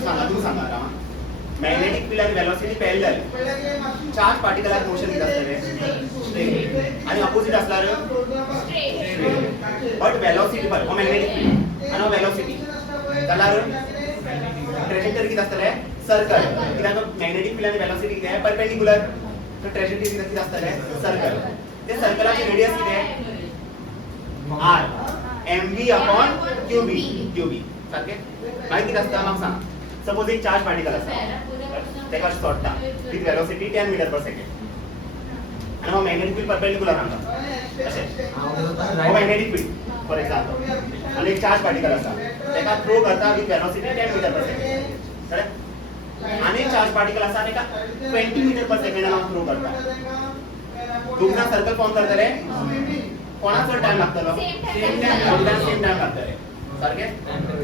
सांगा तू सांगा Rama magnetic field आणि वेलोसिटी पॅरलल चार्ज पार्टिकलार मोशन किती असतं स्ट्रेट आणि अपोजिट असणार स्ट्रेट बट वेलोसिटी पर हो मॅग्नेटिक फील्ड आणि वेलोसिटी त्याला ट्रॅजेक्टरी किती असतं सर्कल कित्याक मॅग्नेटिक फील्ड आणि वेलोसिटी किती आहे परपेंडिक्युलर तर ट्रॅजेक्टरी किती असतं सर्कल ते सर्कलाचे रेडियस किती आहे r mv upon qb सारखे काय किती असतं मग सांग सपोज एक चार्ज पार्टिकल असा तेका सोडटा with velocity 10 metre per second आणि मग मॅग्नेटिक फील्ड परपेंडिक्युलर राहता असे हो मॅग्नेटिक फील्ड फॉर एक्झाम्पल आणि एक चार्ज पार्टिकल असा तेका थ्रो करता with velocity 10 metre per second correct आणि एक चार्ज पार्टिकल असा तेका 20 मीटर पर सेकंड ला थ्रो करता दोघांना सर्कल फॉर्म करतले कोणाचा टाइम लागतलो सेम टाइम लागतले सारखे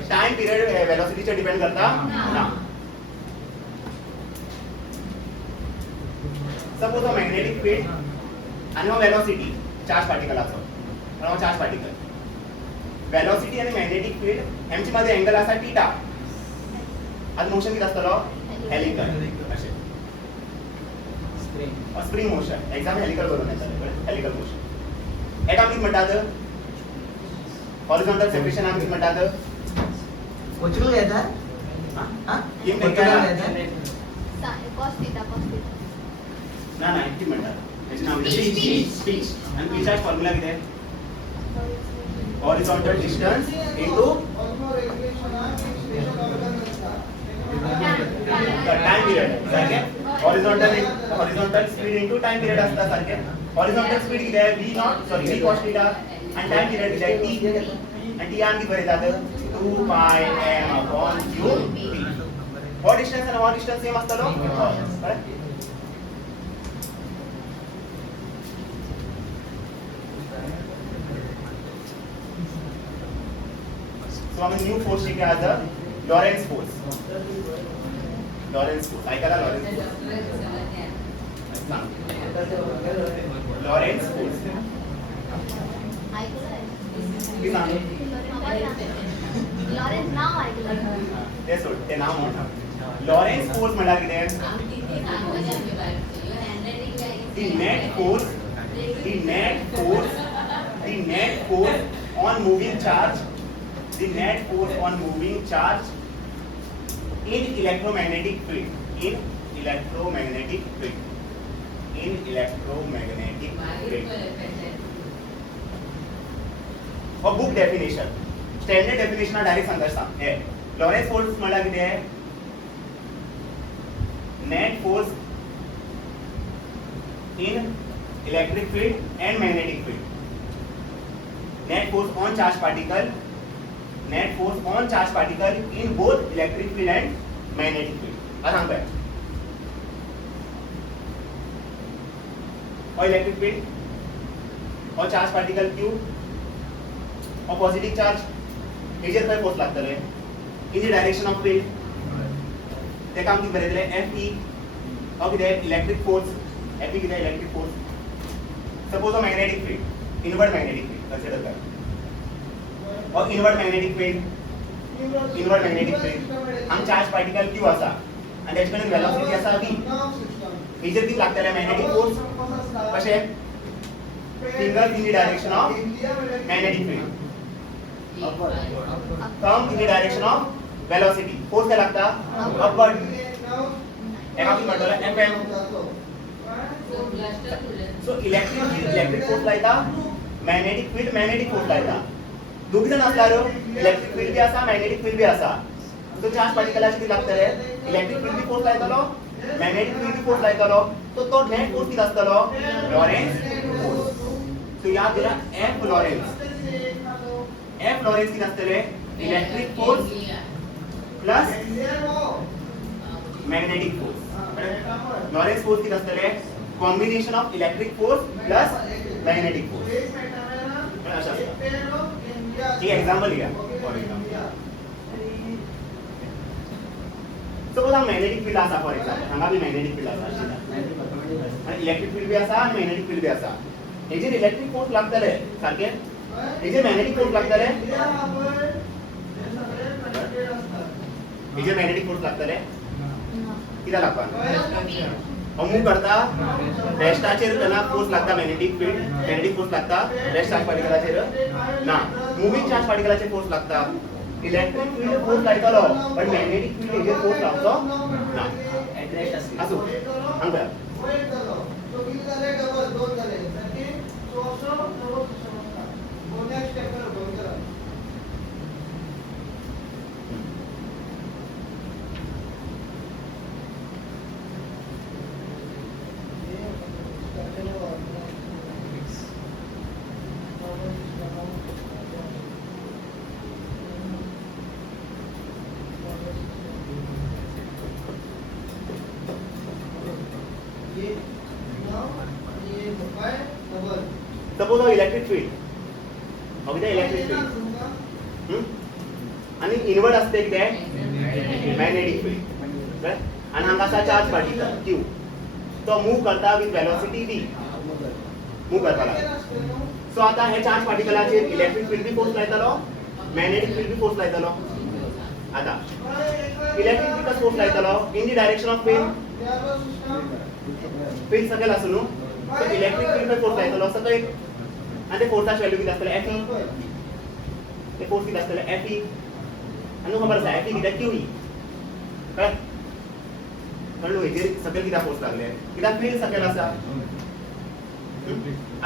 टाइम पिरियड वेलोसिटीचे डिपेंड करता ना सपोज अ मॅग्नेटिक फील्ड आणि वेलोसिटी चार्ज पार्टिकलाचो आणि चार्ज पार्टिकल वेलोसिटी आणि मॅग्नेटिक फील्ड यांची मध्ये अँगल असा थीटा आज मोशन किती असतलो हेलिकल असे स्प्रिंग मोशन एक्झाम हेलिकल करून येतात हेलिकल मोशन एका किती म्हणतात हॉरिझॉन्टल सेपरेशन आम्ही किती म्हणतात पोर्चुगल घ्यायचा हां गेम पोर्चुगल घ्यायचा घ्यायचा cos theta ना ना किती म्हणतात त्याचे नाव स्पीच आणि पीचा फॉर्म्युला किती आहे horizontal distance into time period सारखे horizontal speed into time period असता सारखे हॉरिझॉन्टल स्पीड किती आहे v naught sorry v cos theta आणि टाइम पिरियड किती आहे t आणि t आणखी बरे जातं 2 pi m upon q t हो डिस्टन्स आणि हो डिस्टन्स सेम असतो करेक्ट So आम्ही न्यू फोर्स शिकले आज लॉरेन्स फोर्स ऐकायला लॉरेन्स फोर्स की सांग लॉरेन्स नाव ऐकलं ते सोड ते नाव मोठा लॉरेन्स फोर्स म्हणा किती the net force on moving charge in electromagnetic field और book definition standard definition direct सांगता हे लॉरेन्स फोर्स म्हणला किती आहे net force in electric field and magnetic field net force on charged particle in both electric field and magnetic field आता सांगताय और electric field और चार्ज पार्टिकल q और पॉजिटिव चार्ज हेजर पे फोर्स लागतले in the direction of field ते काम किती बरेतले fe और किती इलेक्ट्रिक फोर्स Fe किती electric force suppose a magnetic field inward magnetic field consider कर और इनवर्ड मैग्नेटिक फील्ड हम चार्ज पार्टिकल q असा आणि त्याच्याकडे वेलोसिटी असा v मेजर किती लागतले मैग्नेटिक फोर्स कसे finger in the direction of magnetic field thumb in the direction of velocity force काय लागता अपवर्ड एका की म्हटलं fm सो इलेक्ट्रिक फोर्स लायता मॅग्नेटिक फोर्स लायता दोघी जण असल्यार इलेक्ट्रिक फील्ड बी आसा मॅग्नेटिक फील्ड बी आसा सो चार्ज पार्टिकलाचे किती लागतले इलेक्ट्रिक फील्ड बी फोर्स लायतलो मॅग्नेटिक फील्ड बी फोर्स लायतलो तो नेट फोर्स किती असतलो लॉरेन्स फोर्स सो याद दिला एफ लॉरेन्स किती असतले electric force plus magnetic force Lorentz force किती असतले combination of electric force plus magnetic force ये एग्जांपल लिया फॉर एग्जांपल सपोज हम मैग्नेटिक फील्ड आसा फॉर एग्जांपल हांगा बी मैग्नेटिक फील्ड आसा आणि इलेक्ट्रिक फील्ड बी आसा आणि मैग्नेटिक फील्ड बी आसा हेजेर इलेक्ट्रिक फोर्स लागतले सारखे हेजेर मॅग्नेटिक फोर्स लागतले हेजेर मॅग्नेटिक फोर्स लागतले कित्याक लागपाक मूव करता रेस्टाचेर तेन्ना फोर्स लागता मॅग्नेटिक फोर्स लागता रेस्ट चार्ज पार्टिकलाचेर ना मुव्हिंग चार्ज पार्टिकलाचेर फोर्स लागता इलेक्ट्रिक फील्ड फोर्स लायतलो पण मॅग्नेटिक फील्ड हेजेर फोर्स लावचो ना आसूं हांगा पळया suppose electric field electric field आणि इनवर्ड असते कितें मॅग्नेटिक फील्ड आणि हांगा आसा चार्ज पार्टिकल q तो मूव करता विथ वेलोसिटी v मूव करता सो आता हे चार्ज पार्टिकलाचेर इलेक्ट्रिक फील्ड बी फोर्स लायतलो मॅग्नेटिक फील्ड बी फोर्स लायतलो आता इलेक्ट्रिक फील्ड फोर्स लायतलो in the direction of field सकयल आसूं न्हू सो इलेक्ट्रिक फील्ड फोर्स लायतलो सकयल आणि ते फोर्साची व्हॅल्यू किती असतले Fe ते फोर्स किती असतले Fe आणि खबर आसा Fe किती QE कळ्ळें कळ्ळें हेजेर सकयल किती फोर्स लागले कित्याक फील्ड सकयल आसा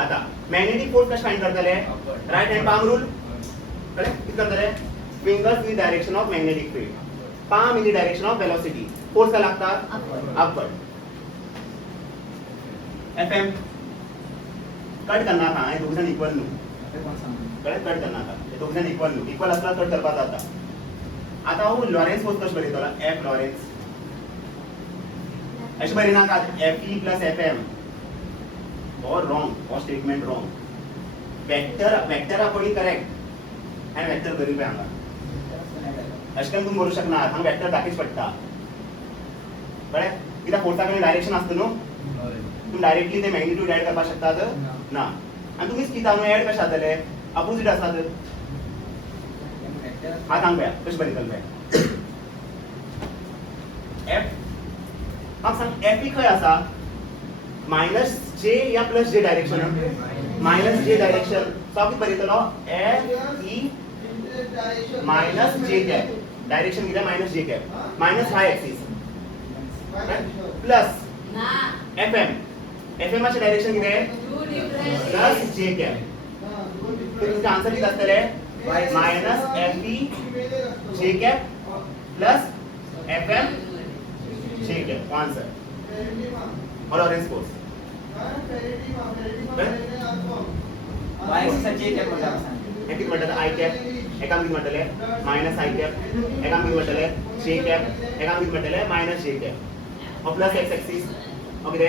आता मॅग्नेटिक फोर्स कशें फाइंड करतले राइट हँड पाम रूल कळ्ळें किती करतले fingers in direction of magnetic field palm in the direction of velocity force काय लागता अपवर्ड FM कट करना था हे दोघ जण इक्वल न्हू कळ्ळें कट करना था हे दोघ जण इक्वल न्हू इक्वल असला कट करपा जाता आता हांव लॉरेन्स फोर्स कशें बरयतलो F लॉरेन्स अशें बरयनाका FE प्लस FM और रॉंग और स्टेटमेंट रॉंग वेक्टर पळय करेक्ट आनी वेक्टर बरी पळय हांगा अशें करून तुमी बरोवंक शकना हांगा वेक्टर दाखयच पडटा कळ्ळें कित्याक फोर्सा कडेन डायरेक्शन आसता न्हू तुम्ही डायरेक्टली ते मॅग्निट्यूड ऍड करपाक शकतात ना आणि तुम्ही किती ऍड कशे जातले अपोजिट आसात हात हांग पळया कशें बरयतले F म्हाका सांग Fe खंय आसा मायनस जे या plus J direction minus J direction so हांव कितें बरयतलो Fe minus J cap direction कितें minus J cap minus y axis plus FM चे डायरेक्शन किती आहे प्लस जे कॅप तर तुमचं आन्सर किती असतले minus FE J cap plus FM J cap answer और ऑरेंज force y axis J cap म्हणटा हे किती म्हणतात I कॅप एकाम किती म्हणतले मायनस I कॅप एकाम किती म्हणतले जे कॅप एकाम किती म्हणतले मायनस जे कॅप और plus x axis okay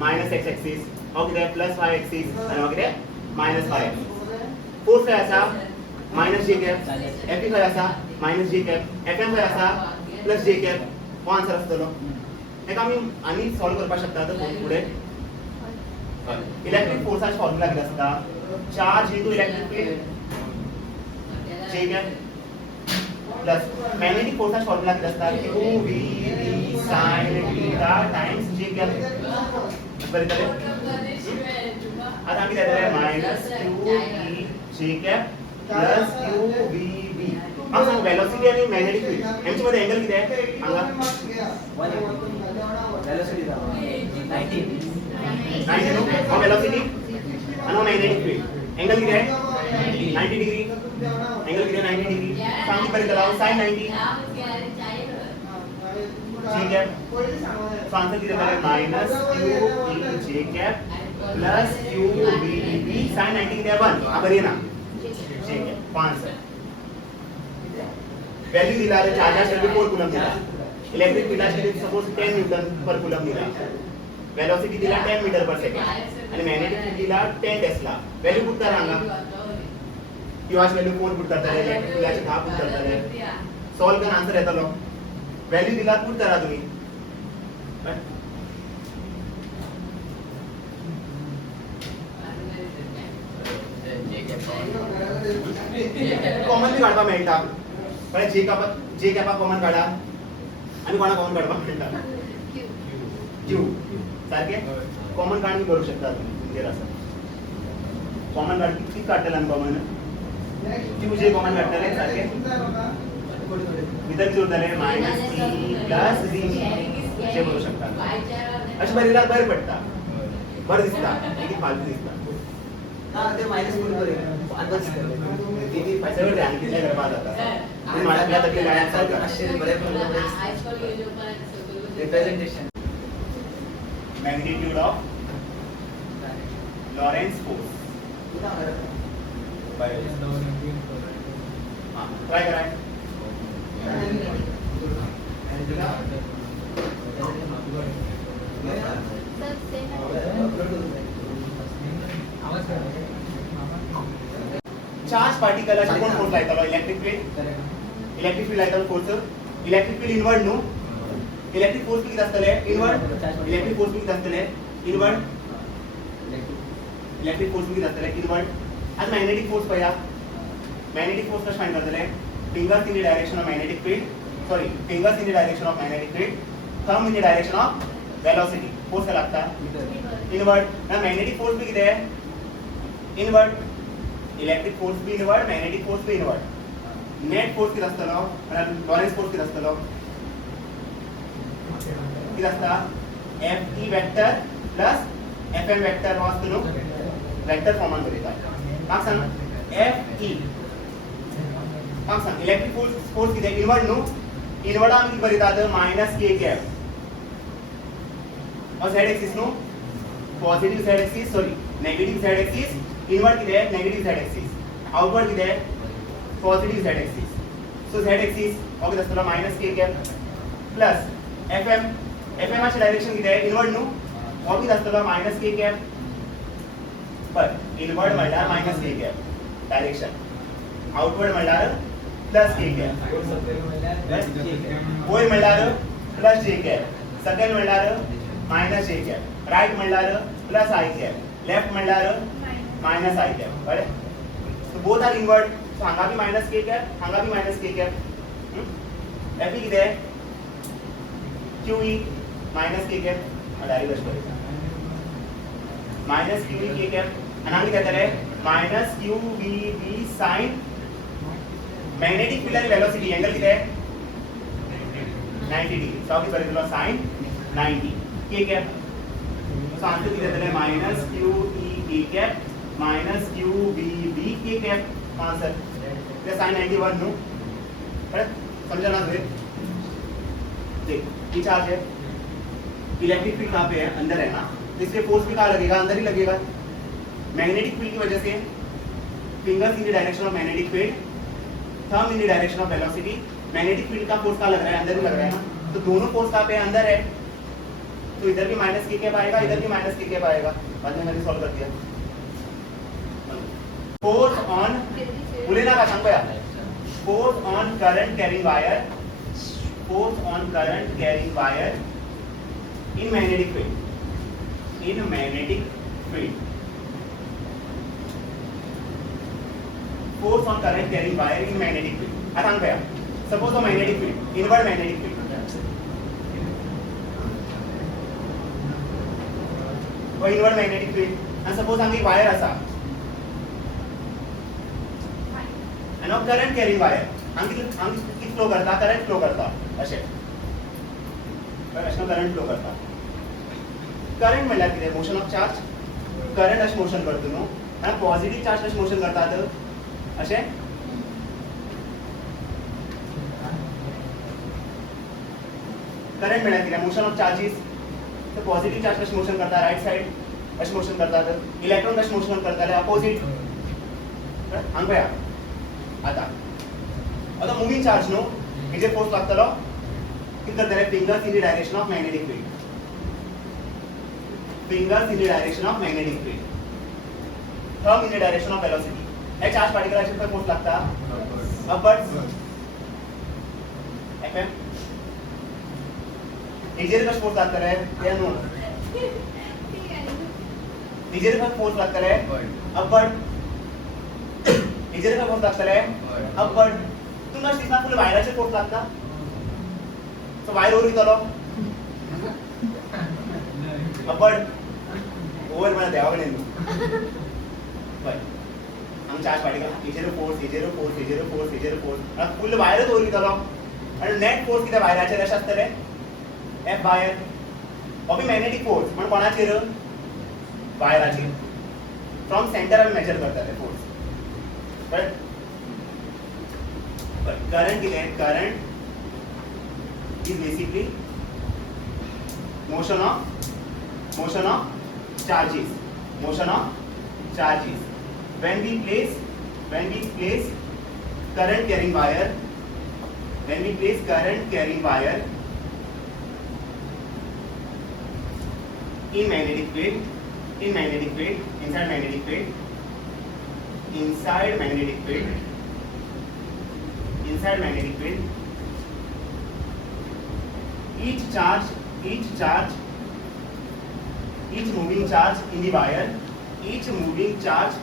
minus x axis okay plus y axis आणि ओके माइनस y फोर्स काय असा माइनस j कॅप Fe काय असा माइनस j कॅप FM काय असा प्लस j कॅप हो आन्सर असतलो हेका आम्ही आणि सॉल्व करपा शकता तर पुढे इलेक्ट्रिक फोर्साचा फॉर्म्युला किती असता charge into electric field j cap plus magnetic फोर्साचा फॉर्म्युला किती असता QV sin theta times j cap बरं आता आम्ही त्याला minus QE j cap plus QVB हां सांग वेलोसिटी आणि मॅग्नेटिक फील्ड यांच्या मध्ये अँगल किती आहे सांगा वेलोसिटी 90 नो हां वेलोसिटी आणि मॅग्नेटिक फील्ड अँगल किती आहे 90 डिग्री अँगल किती आहे 90 डिग्री सांग बरं त्याला sin 90 j cap so answer किती आहे minus QE j cap plus QVB sin 90 किती आहे 1 हा बरी ना j कॅप आंसर वैल्यू दिला है चार्ज वैल्यू 4 कूलम दिला इलेक्ट्रिक फील्ड ची सपोज 10 न्यूटन पर कूलम दिला वेलोसिटी दिला 10 मीटर पर सेकंड आणि मॅग्नेटिक फील्ड दिला 10 टेस्ला वैल्यू पुट करा हांगा किंवा वैल्यू 4 पुट करता है इलेक्ट्रिक फील्ड 10 पुट करता है सॉल्व करून आंसर येतलो वैल्यू दिला पुट करा तुम्ही कॉमन बी काढवा मेळटा पण जे कॅपा कॉमन काढा आणि कोणा कॉमन काढपाक म्हणटा क्यू सारखे कॉमन काढून करू शकता तुम्ही म्हणजे असं कॉमन काढ किती काढताले आम्ही कॉमन क्यू जे कॉमन काढताले सारखे भितर किती उरताले मायनस सी प्लस डी असे करू शकता अशें बरयल्यार बरें पडटा बरें दिसता लेकीन फालतू दिसता हा ते मायनस करून करूया अंदाज ती सगळं ध्यान कितले करपाक जाता तुम्ही मला तकले गाण्यात सारखं असे बरे representation magnitude of Lorentz force try करा चार्ज पार्टिकलाचे कोण फोर्स लायतालो इलेक्ट्रिक फील्ड लायतालो फोर्स इलेक्ट्रिक फील्ड इनवर्ड न्हू इलेक्ट्रिक फोर्स किती असतले इनवर्ड इलेक्ट्रिक फोर्स किती असतले इनवर्ड इलेक्ट्रिक फोर्स किती असतले इनवर्ड आणि मॅग्नेटिक फोर्स पया मॅग्नेटिक फोर्स कशें फाइंड करतले fingers in the direction of magnetic field sorry fingers in the direction of magnetic field thumb in the direction of velocity force काय लागता inward ना magnetic force भी किती आहे इनवर्ड इलेक्ट्रिक फोर्स भी inward magnetic force भी inward net force किती असतलो आणि लॉरेंस फोर्स किती असतलो किती असता F E vector plus F M vector हो असतो न्हू वेक्टर फॉर्मान बरयता म्हाका सांग एफ ई म्हाका सांग इलेक्ट्रिक फोर्स किती इनवर्ड न्हू इनवर्ड आमी किती बरयतात minus K cap or z axis no positive z axis sorry negative z axis inward किती आहे नेगेटिव z एक्सिस आउटवर्ड किती आहे positive z axis so z axis हो किती असतो मायनस के गॅप प्लस fm fm ची डायरेक्शन किती आहे इनवर्ड नो हो किती असतो मायनस के गॅप पर इनवर्ड म्हणल्यार मायनस के गॅप डायरेक्शन आउटवर्ड म्हणल्यार प्लस के गॅप वयर म्हणल्यार प्लस जे गॅप सकयल म्हणल्यार मायनस जे गॅप राइट म्हणल्यार प्लस आय गॅप लेफ्ट म्हणल्यार मायनस आय गॅप कळ्ळें so both are inward so हांगा बी मायनस के गॅप हांगा बी मायनस के गॅप एफ ई कितें क्यू ई मायनस के गॅप डायरेक्ट अशें करता minus Q E K cap आनी हांगा कितें जातले minus Q V B sine magnetic field आनी वेलोसिटी एंगल कितें 90 डिग्री सो हांव कितें बरयतलो साइन 90 के गॅप सो आन्सर कितें जातलें minus Q E K gap minus Q बी बी के गॅप आन्सर ते साइन 91 न्हू कळ्ळें समझा ना तुझे देख ये चार्ज है इलेक्ट्रिक फील्ड कहाँ पे है अंदर है ना तो इसके फोर्स भी कहाँ लगेगा अंदर ही लगेगा मैग्नेटिक फील्ड की वजह से fingers in the direction of magnetic field thumb in the direction of velocity magnetic field का फोर्स कहाँ लग रहा है अंदर ही लग रहा है ना तो दोनों फोर्स कहाँ पे है अंदर है तो इधर भी माइनस के कैप आएगा इधर भी माइनस के कैप आएगा बाद में मैंने सॉल्व कर दिया फोर्स ऑन बोले ना का सांग भैया force on current carrying wire force on current carrying wire in magnetic field force on current carrying wire in magnetic field आता सांग भैया suppose a magnetic field inward magnetic field or inward magnetic field and suppose आमची wire असा and now current carrying wire आमची किती flow करता current flow करता अशें अशें करंट फ्लो करता करंट म्हणल्यार कितें मोशन ऑफ चार्ज करंट अशें मोशन करता न्हू आनी पॉजिटीव चार्ज कशें मोशन करतात अशें करंट म्हणल्यार कितें मोशन ऑफ चार्जीस तर पॉजिटीव चार्ज कशें मोशन करता राइट साइड अशें मोशन करतात इलेक्ट्रॉन कशें मोशन करताले अपोजिट हांगा पळया आता मूविंग चार्ज नो हेजेर फोर्स लागतलो कितें करतले fingers in the direction of magnetic field fingers in the direction of magnetic field thumb in the direction of velocity हे चार्ज पार्टिकलाचेर खंय फोर्स लागता अपवर्ड्स एफएम हेजेर कशें फोर्स लागतले ते न्हू हेजेर खंय फोर्स लागतले अपवर्ड हेजेर खंय फोर्स लागतले अपवर्ड तुमकां दिसना फुल वायराचेर फोर्स लागता सो वायर ओवर वयतलो बट ओवर मला देवा कडेन न्हू आमी चार्ज पार्टिकल हेजेर फोर्स हेजेर फोर्स हेजेर फोर्स हेजेर फोर्स फुल वायरच ओवर वयतलो आनी नेट फोर्स कितें वायराचेर अशें आसतलें एफ वायर हो बी मॅग्नेटीक फोर्स पण कोणाचेर वायराचेर फ्रॉम सेंटर आमी मेजर करताले फोर्स बट करंट कितें current is basically motion of charges when we place current carrying wire in magnetic field inside magnetic field each moving charge in the wire each moving charge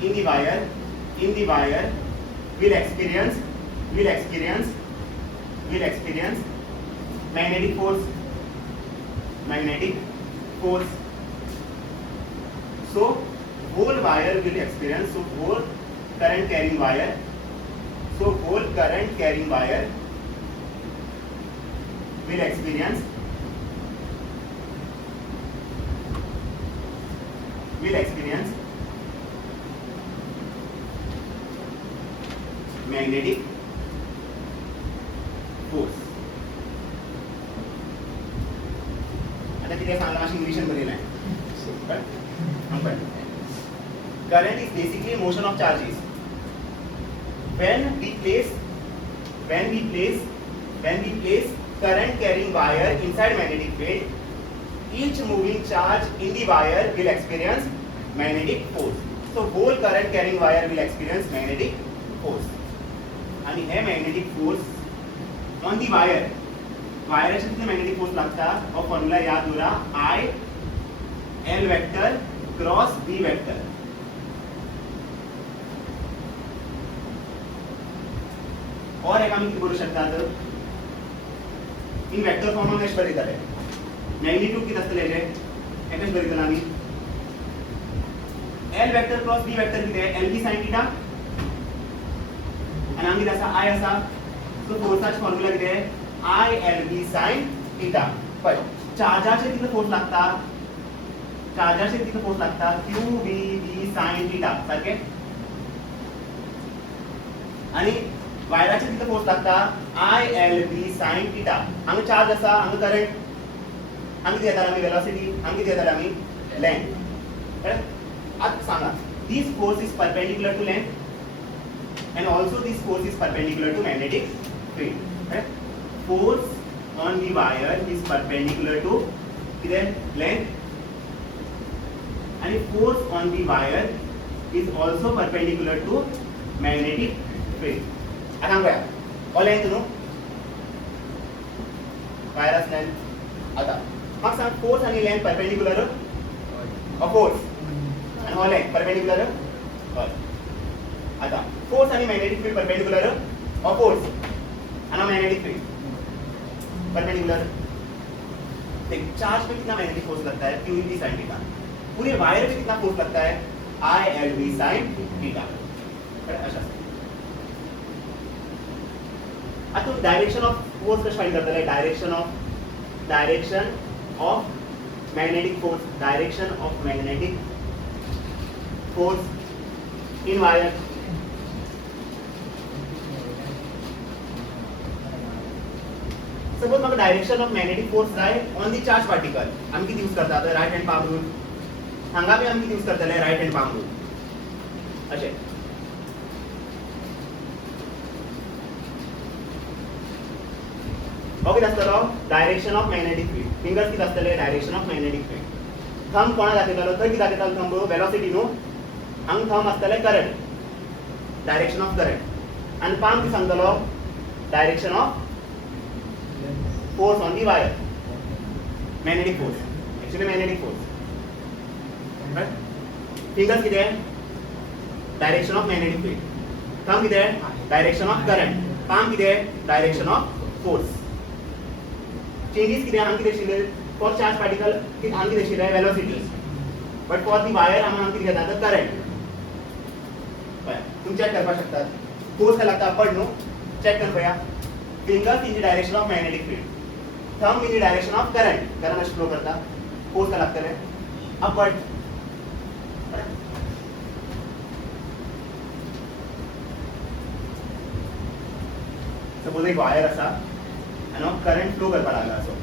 in the wire will experience magnetic force so whole wire will experience whole current carrying wire will experience magnetic force. आता किती सांगला माशी इंग्लिशन बरेला आहे current is basically motion of charges when we place current carrying wire inside magnetic field each moving charge in the wire will experience magnetic force so whole current carrying wire will experience magnetic force and हे magnetic force on the wire वायराचे कितने magnetic force लागता और formula याद हो रहा I L vector cross B vector और एक आम्ही किती करू शकतात इन वेक्टर फॉर्म मध्ये बरयताले मॅग्निट्यूड किती असतले हेजे एकच बरयतलो आम्ही L vector cross B vector किती आहे LB sin थीटा आणि आम्ही त्याचा I असा सो फोर्सचा फॉर्म्युला किती आहे I LB sin थीटा पण चार्जाचे किती फोर्स लागतात QVB sin थीटा सारखे आणि वायराचे किती फोर्स लागता ILB sin थीटा हांगा चार्ज असा हांगा करंट हांगा किती येता आमी वेलोसिटी हांगा किती येता आमी लेंथ आता सांगा this force is perpendicular to length and also this force is perpendicular to magnetic field right force on the wire is perpendicular to length and force on the wire is also perpendicular to magnetic field आता काय all length no wire length आता मग सांग force आणि length perpendicular of force and all length perpendicular all आता force आणि magnetic field perpendicular of force and magnetic field perpendicular देख charge पे कितना मैग्नेटिक फोर्स लगता है QEB sin थीटा पूरे वायर पे कितना फोर्स लगता है ILB sin थीटा अच्छा आता डायरेक्शन ऑफ फोर्स कशा फाइंड करता है direction of magnetic force in wire suppose म्हाका डायरेक्शन ऑफ मॅग्नेटिक फोर्स जाय ऑन दी चार्ज पार्टिकल आमी किती यूज करतात राइट हँड पाम रूल हांगा बी आमी किती यूज करतले राइट हँड पाम रूल अशें हो कितें आसतलो direction of magnetic field fingers कितें आसतले direction of magnetic field thumb कोणा दाखयतालो थंय कितें दाखयतालो थंब वेलोसिटी न्हू हांगा थंब आसतले करंट डायरेक्शन ऑफ करंट आनी पाम कितें सांगतलो direction of force on the wire magnetic force actually magnetic force right fingers किती आहे direction of magnetic field thumb किती आहे direction of current काम कितें डायरेक्शन ऑफ फोर्स चेंजीस कितें हांगा कितें आशिल्लें फॉर चार्ज पार्टिकल हांगा कितें आशिल्लें velocity but for the wire हांगा कितें घेता तर करंट तुम चेक करपाक शकतात फोर्स काय लागता अपवर्ड न्हू चेक कर पळया fingers in the direction of magnetic field thumb in the direction of current अशें फ्लो करता फोर्स काय लागतले अपवर्ड सपोज एक वायर आसा आनी हो करंट फ्लो करपाक लागला असो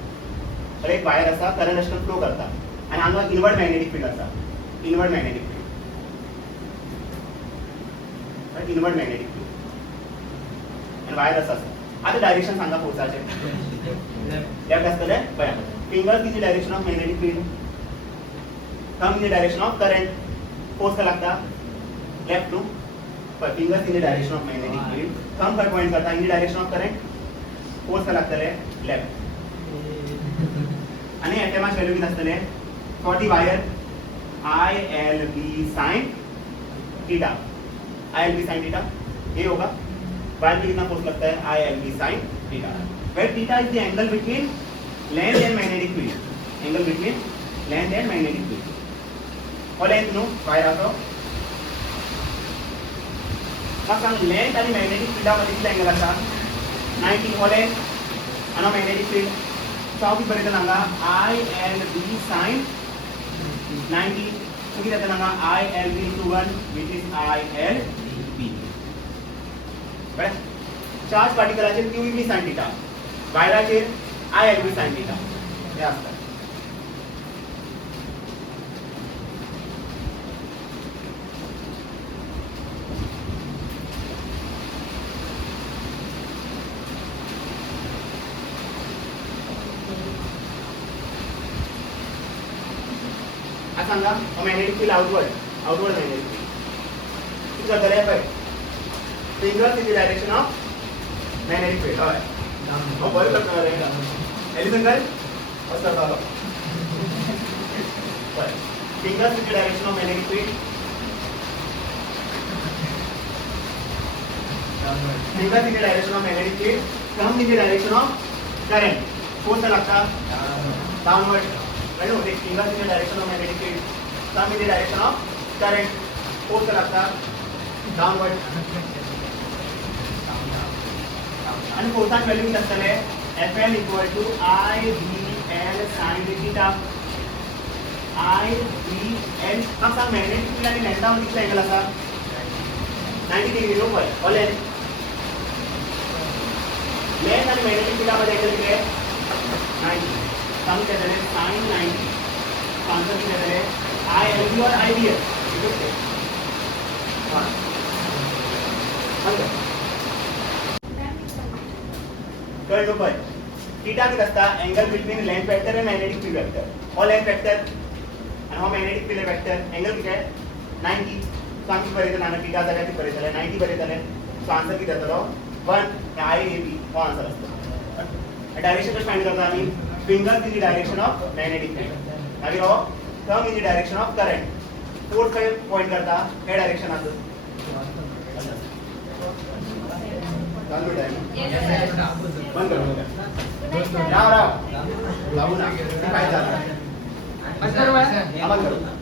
तर एक वायर आसा करंट अशें फ्लो करता आनी हांगा इनवर्ड मॅग्नेटिक फील्ड आसा inward magnetic field inward magnetic field आनी वायर आसा आता डायरेक्शन सांगा फोर्साचे लेफ्ट आसतले पळया fingers in the direction of magnetic field thumb in the direction of current force काय लागता लेफ्ट न्हू पळय fingers in the direction of magnetic field thumb काय पॉइंट करता in the direction of current force काय लागतले लेफ्ट आणि एटमास value किती आसतले for the wire ILB sin theta ILB sin theta ये होगा वायर पे कितना फोर्स लगता है ILB sin theta where theta is the angle between length and magnetic field angle between length and magnetic field और length no wire आसो मग सांग length आणि magnetic field मध्ये किती अँगल आसा 90 और length आणि magnetic field साव की पर्यंत सांगा ILB sin 90 तो किती येतं सांगा ILB into 1 which is ILB बरं चार्ज पार्टिकलाचे QEB sin थीटा वायराचे ILB sin थीटा हे असतात आता सांगा magnetic field outward magnetic field किती जातले पळय fingers in the direction of magnetic field हय हो बरें करता रे एलिसन कर असं झालं बरं fingers in the direction of magnetic field fingers in the direction of magnetic field thumb in the direction of current force लागता downward right no take fingers in the direction of magnetic field thumb in the direction of current force लागता downward आणि फोर्साची value किती असतले Fm equal to IBL sin theta IBL हा सांग magnetic field आणि length मध्ये किती angle असा 90 degree no पण ऑल लेंथ आणि मॅग्नेटिक फील्ड मध्ये अँगल किती आहे 90 सांग किती आहे sin 90 आंसर किती आहे ILB और IBL ठीक आहे हां कळलो पण थीटा किती असता अँगल बिटवीन लेंथ वेक्टर आणि मॅग्नेटिक फील्ड वेक्टर हो लेंथ वेक्टर आणि हो मॅग्नेटिक फील्ड वेक्टर अँगल किती आहे 90 सांग किती पर्यंत जाणार थीटा जागा किती पर्यंत आले 90 पर्यंत आले सो आन्सर किती येतलो 1 IAB हो आन्सर असतो डायरेक्शन कशी फाइंड करता आम्ही fingers in the direction of magnetic field मागीर हो thumb in the direction of current force काय पॉइंट करता हे डायरेक्शनात चालू टाइम बंद करू राव लावू ना काय झालं बंद करू